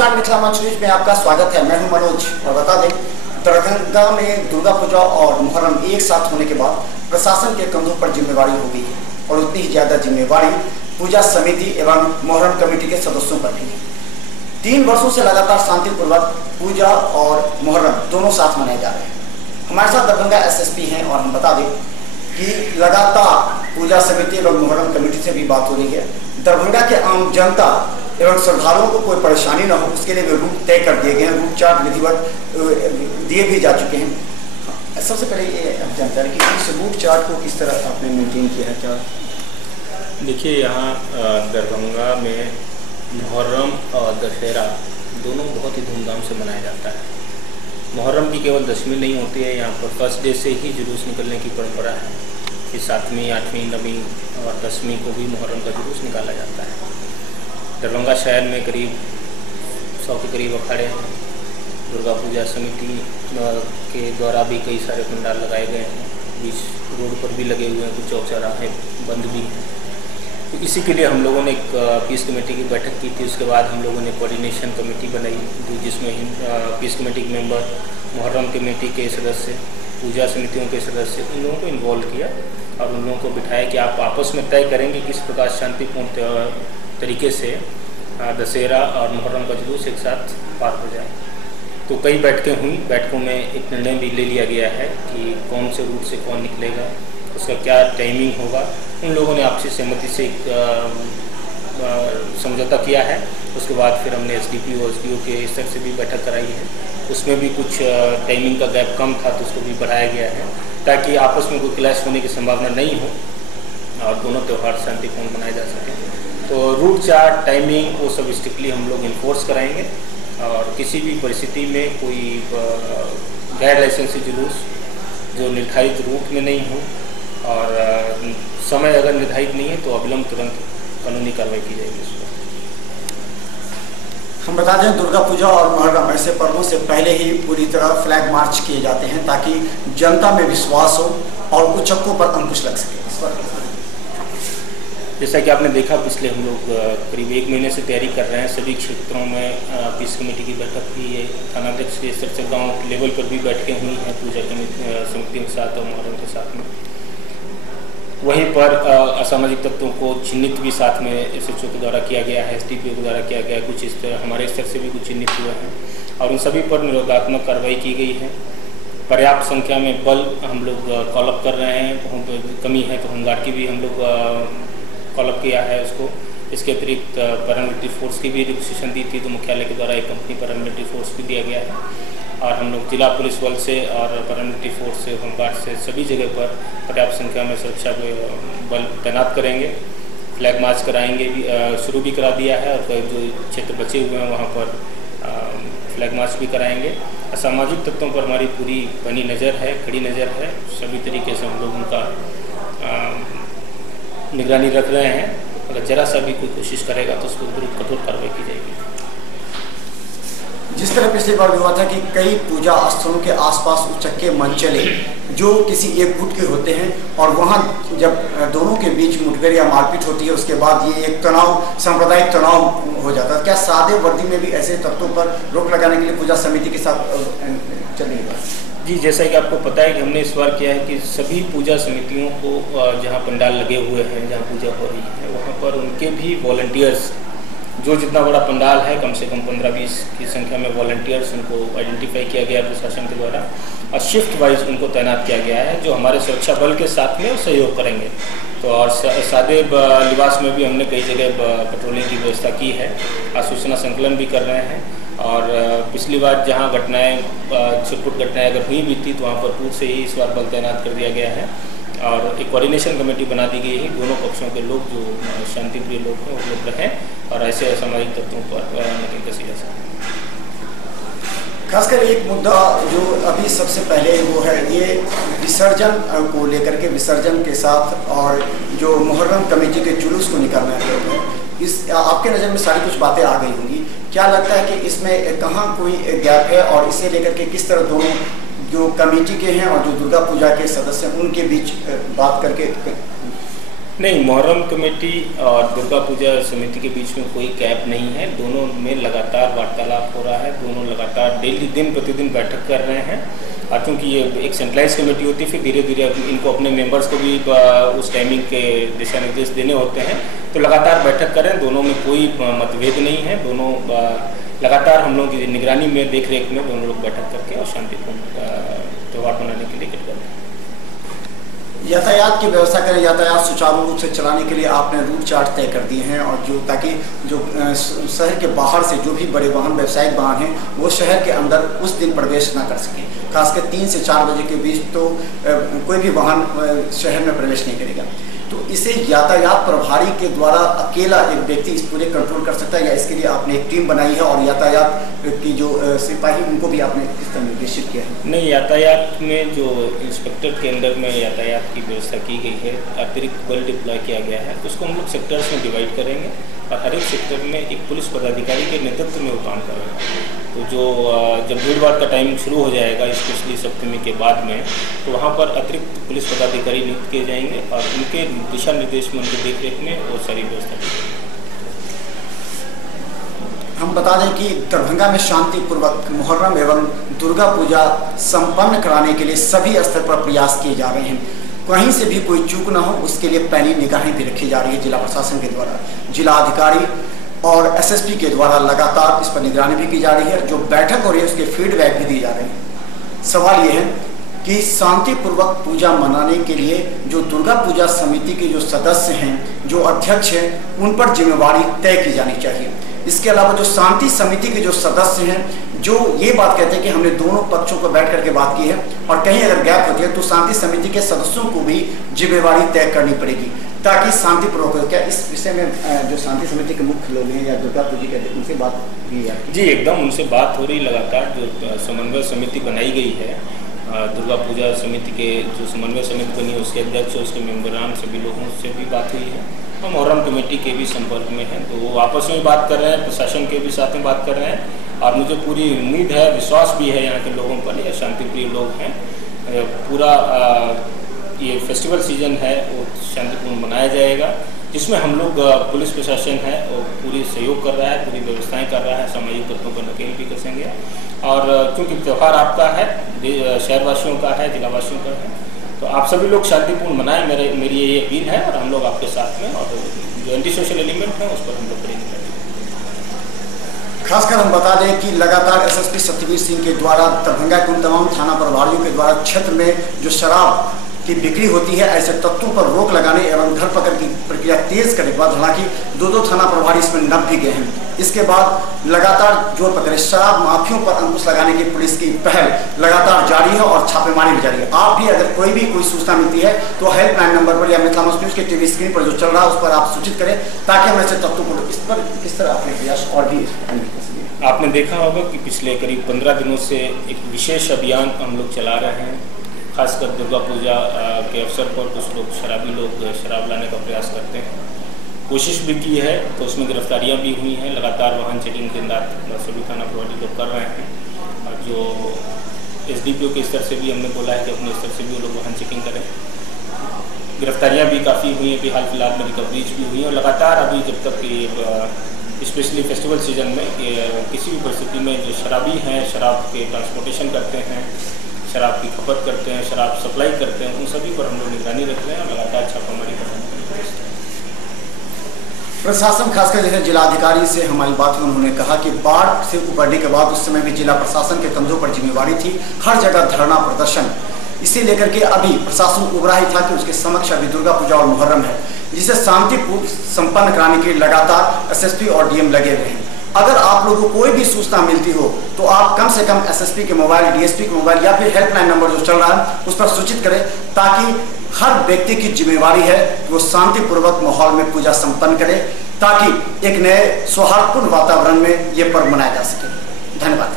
नमस्कार, मिथिला मंच न्यूज में आपका स्वागत है। मैं हूं मनोज और बता दें, दरभंगा में दुर्गा पूजा और मुहर्रम एक साथ होने के बाद प्रशासन के कंधों पर जिम्मेवारी हो गई है और उतनी ही ज्यादा जिम्मेवारी पूजा समिति एवं मुहर्रम कमेटी के सदस्यों पर भी है। 3 वर्षों से लगातार शांतिपूर्वक पूजा और मुहर्रम दोनों साथ मनाए जा रहे हैं। हमारे साथ दरभंगा एसएसपी हैं और हम बता दें कि लगातार पूजा समिति एवं मुहर्रम कमेटी से भी बात हो रही है। दरभंगा के आम जनता एवं श्रद्धालुओं को कोई परेशानी न हो, उसके लिए रूट तय कर दिए गए हैं, रूट चार्ट विधिवत दिए भी जा चुके हैं। सबसे पहले ये जानकारी कि इस रूट चार्ट को किस तरह आपने मेंटेन किया है? क्या देखिए, यहाँ दरभंगा में मुहर्रम और दशहरा दोनों बहुत ही धूमधाम से मनाया जाता है। मुहर्रम की केवल 10वीं नहीं होती है, यहाँ पर फर्स्ट डे से ही जुलूस निकलने की परंपरा है कि 7वीं, 8वीं, 9वीं और 10वीं को भी मुहर्रम का जुलूस निकाला जाता है। दरभंगा शहर में करीब 100 के करीब अखाड़े हैं। दुर्गा पूजा समिति के द्वारा भी कई सारे पंडाल लगाए गए हैं, बीच रोड पर भी लगे हुए हैं, कुछ चौक चौराहे बंद भी हैं। तो इसी के लिए हम लोगों ने एक पीस कमेटी की बैठक की थी। उसके बाद हम लोगों ने कोऑर्डिनेशन कमेटी बनाई, जिसमें पीस कमेटी के मेंबर, मुहर्रम कमेटी के सदस्य, पूजा समितियों के सदस्य, उन लोगों को इन्वॉल्व किया और उन लोगों को बिठाया कि आप आपस में तय करेंगे किस प्रकार शांतिपूर्ण तरीके से दशहरा और मुहर्रम का जुलूस एक साथ पार हो जाए। तो कई बैठकें हुई। बैठकों में एक निर्णय भी ले लिया गया है कि कौन से रूट से कौन निकलेगा, उसका क्या टाइमिंग होगा। उन लोगों ने आपसी सहमति से एक समझौता किया है। उसके बाद फिर हमने एसडीपी और एसडीओ के स्तर से भी बैठक कराई है। उसमें भी कुछ टाइमिंग का गैप कम था तो उसको भी बढ़ाया गया है ताकि आपस में कोई क्लैश होने की संभावना नहीं हो और दोनों त्यौहार शांतिपूर्ण मनाए जा सकें। तो रूट चार्ट, टाइमिंग, वो सब स्ट्रिक्टली हम लोग इन्फोर्स कराएंगे और किसी भी परिस्थिति में कोई गैर लाइसेंसी जुलूस जो निर्धारित रूट में नहीं हो और समय अगर निर्धारित नहीं है तो अविलंब तुरंत कानूनी कार्रवाई की जाएगी उस पर। हम बता दें, दुर्गा पूजा और मुहर्रम ऐसे पर्वों से पहले ही पूरी तरह फ्लैग मार्च किए जाते हैं ताकि जनता में विश्वास हो और उचक्कों पर अंकुश लग सके। इस पर जैसा कि आपने देखा, पिछले हम लोग करीब 1 महीने से तैयारी कर रहे हैं। सभी क्षेत्रों में पीस कमेटी की बैठक हुई है, थानाध्यक्ष के स्तर से गाँव लेवल पर भी बैठकें हुई हैं पूजा समितियों के साथ और मुहर्रम के साथ में। वहीं पर असामाजिक तत्वों को चिन्हित भी साथ में एसएचओ के द्वारा किया गया है, एसडीपीओ के द्वारा किया गया है, कुछ इस तरह हमारे स्तर से भी कुछ चिन्हित हुए हैं और उन सभी पर निरोधात्मक कार्रवाई की गई है। पर्याप्त संख्या में बल हम लोग कॉलअप कर रहे हैं। कमी है तो होमगार्ड की भी हम लोग कॉलअप किया है उसको। इसके अतिरिक्त पैरामिलिट्री फोर्स की भी रिक्वेशन दी थी तो मुख्यालय के द्वारा एक कंपनी पैरामिलिट्री फोर्स भी दिया गया है और हम लोग जिला पुलिस बल से और पैरामिलिट्री फोर्स से, होमगार्ड से सभी जगह पर पर्याप्त संख्या में सुरक्षा बल तैनात करेंगे। फ्लैग मार्च कराएंगे भी, शुरू भी करा दिया है और जो क्षेत्र बचे हुए हैं वहाँ पर फ्लैग मार्च भी कराएंगे। असामाजिक तत्वों पर हमारी पूरी बनी नज़र है, कड़ी नज़र है। सभी तरीके से हम लोग उनका निगरानी रख रहे हैं। अगर जरा सा भी कोई कोशिश करेगा तो उसको विरुद्ध कठोर कार्रवाई की जाएगी। जिस तरह पिछली बार हुआ था कि कई पूजा स्थलों के आसपास उचक्के मन चले जो किसी एक गुट के होते हैं और वहां जब दोनों के बीच मुठभेड़ या मारपीट होती है उसके बाद ये एक तनाव, सांप्रदायिक तनाव हो जाता है। क्या सादे वर्दी में भी ऐसे तत्वों पर रोक लगाने के लिए पूजा समिति के साथ चल रही है? जी, जैसा कि आपको पता है कि हमने इस बार किया है कि सभी पूजा समितियों को जहाँ पंडाल लगे हुए हैं, जहाँ पूजा हो रही है, वहाँ पर उनके भी वॉलंटियर्स, जो जितना बड़ा पंडाल है कम से कम 15-20 की संख्या में वॉलंटियर्स उनको आइडेंटिफाई किया गया प्रशासन के द्वारा और शिफ्ट वाइज उनको तैनात किया गया है जो हमारे सुरक्षा बल के साथ में सहयोग करेंगे। तो और सादे लिबास में भी हमने कई जगह पेट्रोलिंग की व्यवस्था की है, सूचना संकलन भी कर रहे हैं। और पिछली बार जहाँ घटनाएँ, छिटपुट घटनाएँ अगर हुई भी थी तो वहाँ पर पूर्व से ही इस बार बल तैनात कर दिया गया है और एक कोऑर्डिनेशन कमेटी बना दी गई है। दोनों पक्षों के लोग जो शांतिप्रिय लोग हैं वो लोग रहें और ऐसे असामाजिक तत्वों पर नकेल कसी जा सके। खासकर एक मुद्दा जो अभी सबसे पहले वो है ये विसर्जन को लेकर के, विसर्जन के साथ और जो मुहर्रम कमेटी के जुलूस को निकालना है, इस आपके नज़र में सारी कुछ बातें आ गई होंगी। क्या लगता है कि इसमें कहाँ कोई गैप है और इसे लेकर के किस तरह दोनों जो कमेटी के हैं और जो दुर्गा पूजा के सदस्य हैं उनके बीच बात करके नहीं, मुहर्रम कमेटी और दुर्गा पूजा समिति के बीच में कोई गैप नहीं है। दोनों में लगातार वार्तालाप हो रहा है, दोनों लगातार डेली दिन प्रतिदिन बैठक कर रहे हैं। और चूँकि ये एक सेंट्रलाइज कमेटी होती है, फिर धीरे धीरे इनको अपने मेंबर्स को भी उस टाइमिंग के दिशा निर्देश देने होते हैं, तो लगातार बैठक कर रहे हैं। दोनों में कोई मतभेद नहीं है। दोनों लगातार हम लोगों की निगरानी में, देख रेख में दोनों लोग बैठक करके और शांतिपूर्ण त्यौहार मनाने के लिए इकट्ठा करते हैं। यातायात की व्यवस्था करें, यातायात सुचारू रूप से चलाने के लिए आपने रूट चार्ट तय कर दिए हैं, और जो ताकि जो शहर के बाहर से जो भी बड़े वाहन, व्यावसायिक वाहन हैं, वो शहर के अंदर उस दिन प्रवेश ना कर सकें। खासकर 3 से 4 बजे के बीच तो कोई भी वाहन शहर में प्रवेश नहीं करेगा। तो इसे यातायात प्रभारी के द्वारा अकेला एक व्यक्ति इस पूरे कंट्रोल कर सकता है, या इसके लिए आपने एक टीम बनाई है और यातायात की जो सिपाही उनको भी आपने इस तरह निर्देशित किया है? नहीं, यातायात में जो इंस्पेक्टर के अंडर में यातायात की व्यवस्था की गई है, अतिरिक्त बल डिप्लॉय किया गया है। उसको हम लोग सेक्टर्स में डिवाइड करेंगे और हर एक सेक्टर में एक पुलिस पदाधिकारी के नेतृत्व में वो काम करेगा। तो जो जब भीड़-भाड़ का टाइम शुरू हो जाएगा, स्पेशली सप्तमी के बाद में, तो वहाँ पर अतिरिक्त पुलिस पदाधिकारी नियुक्त किए जाएंगे और उनके दिशा निर्देश में, उनके देखरेख में वो सारी व्यवस्था की जाएगी। हम बता दें कि दरभंगा में शांतिपूर्वक मुहर्रम एवं दुर्गा पूजा संपन्न कराने के लिए सभी स्तर पर प्रयास किए जा रहे हैं। कहीं से भी कोई चूक न हो, उसके लिए पैनी निगाहें भी रखी जा रही है जिला प्रशासन के द्वारा। जिला अधिकारी और एसएसपी के द्वारा लगातार इस पर निगरानी भी की जा रही है। जो बैठक हो रही है उसके फीडबैक भी दिए जा रहे हैं। सवाल ये है कि शांतिपूर्वक पूजा मनाने के लिए जो दुर्गा पूजा समिति के जो सदस्य हैं, जो अध्यक्ष हैं, उन पर जिम्मेवारी तय की जानी चाहिए। इसके अलावा जो शांति समिति के जो सदस्य हैं, जो ये बात कहते हैं कि हमने दोनों पक्षों को बैठ करके बात की है और कहीं अगर गैप होती है तो शांति समिति के सदस्यों को भी जिम्मेवारी तय करनी पड़ेगी, ताकि शांतिपूर्वक हो। क्या इस विषय में जो शांति समिति के मुख्य लोग हैं या दुर्गा पूजा के, उनसे बात भी है? जी, एकदम उनसे बात हो रही लगातार। जो समन्वय समिति बनाई गई है, दुर्गा पूजा समिति के जो समन्वय समिति बनी है, उसके अध्यक्ष, उसके मेम्बरान, सभी लोगों से भी बात हुई है। हम मुहर्रम कमेटी के भी संपर्क में हैं, तो वो आपस में बात कर रहे हैं, प्रशासन के भी साथ में बात कर रहे हैं। और मुझे पूरी उम्मीद है, विश्वास भी है यहाँ के लोगों पर, ये शांतिप्रिय लोग हैं। पूरा ये फेस्टिवल सीजन है वो शांतिपूर्ण मनाया जाएगा, जिसमें हम लोग पुलिस प्रशासन है वो पूरी सहयोग कर रहा है, पूरी व्यवस्थाएं कर रहा है, सामाजिक तत्वों पर नकेल भी कसेंगे। और क्योंकि त्यौहार आपका है, शहरवासियों का है, जिलावासियों का है, तो आप सभी लोग शांतिपूर्ण मनाएं, मेरी ये अपील है। और हम लोग आपके साथ में, और जो एंटी सोशल एलिमेंट है उस पर हम लोग करेंगे। खासकर हम बता दें कि लगातार एसएसपी सत्यवीर सिंह के द्वारा दरभंगा के उन तमाम थाना प्रभारियों के द्वारा क्षेत्र में जो शराब की बिक्री होती है, ऐसे तत्वों पर रोक लगाने एवं धरपकड़ की प्रक्रिया तेज करने के बाद, हालांकि 2 थाना प्रभारी इसमें नप भी गए हैं। इसके बाद लगातार जोर पकड़े शराब माफियों पर अंकुश लगाने की पुलिस की पहल लगातार जारी है और छापेमारी भी जारी है। आप भी अगर कोई सूचना मिलती है तो हेल्पलाइन नंबर पर या मिथिला न्यूज़ के टीवी स्क्रीन पर जो चल रहा है उस पर आप सूचित करें, ताकि हम ऐसे तत्वों को इस पर किस तरह अपने प्रयास और भी। आपने देखा होगा कि पिछले करीब 15 दिनों से एक विशेष अभियान हम लोग चला रहे हैं। खासकर दुर्गा पूजा के अवसर पर कुछ लोग शराबी लोग शराब लाने का प्रयास करते हैं, कोशिश भी की है, तो उसमें गिरफ्तारियां भी हुई हैं। लगातार वाहन चेकिंग के अंदर सभी थाना प्रभारी लोग कर रहे हैं। और जो एसडीपीओ के स्तर से भी हमने बोला है कि अपने स्तर से भी वो लोग वाहन चेकिंग करें। गिरफ्तारियां भी काफ़ी हुई हैं, अभी हाल फिलहाल में रिकवरीज भी हुई हैं। और लगातार अभी जब तक स्पेशली फेस्टिवल सीजन में किसी भी परिस्थिति में जो शराबी हैं, शराब के ट्रांसपोर्टेशन करते हैं, शराब की खपत करते हैं, शराब सप्लाई करते हैं, उन सभी पर हम लोग निगरानी रख रहे हैं और लगातार छापामारी कर रहे हैं। प्रशासन खासकर जैसे जिलाधिकारी से हमारी बात हुई, उन्होंने कहा कि बाढ़ से उबरने के बाद उस समय भी जिला प्रशासन के कंधों पर जिम्मेवारी थी, हर जगह धरना प्रदर्शन, इसे लेकर के अभी प्रशासन उबरा ही था कि उसके समक्ष अभी दुर्गा पूजा और मुहर्रम है, जिसे शांतिपूर्ण संपन्न कराने के लिए लगातार एसएसपी और डीएम लगे हुए हैं। अगर आप लोगों को कोई भी सूचना मिलती हो तो आप कम से कम एसएसपी के मोबाइल, डीएसपी के मोबाइल या फिर हेल्पलाइन नंबर जो चल रहा है उस पर सूचित करें, ताकि हर व्यक्ति की जिम्मेवारी है कि वो शांतिपूर्वक माहौल में पूजा संपन्न करे, ताकि एक नए सौहार्दपूर्ण वातावरण में ये पर्व मनाया जा सके। धन्यवाद।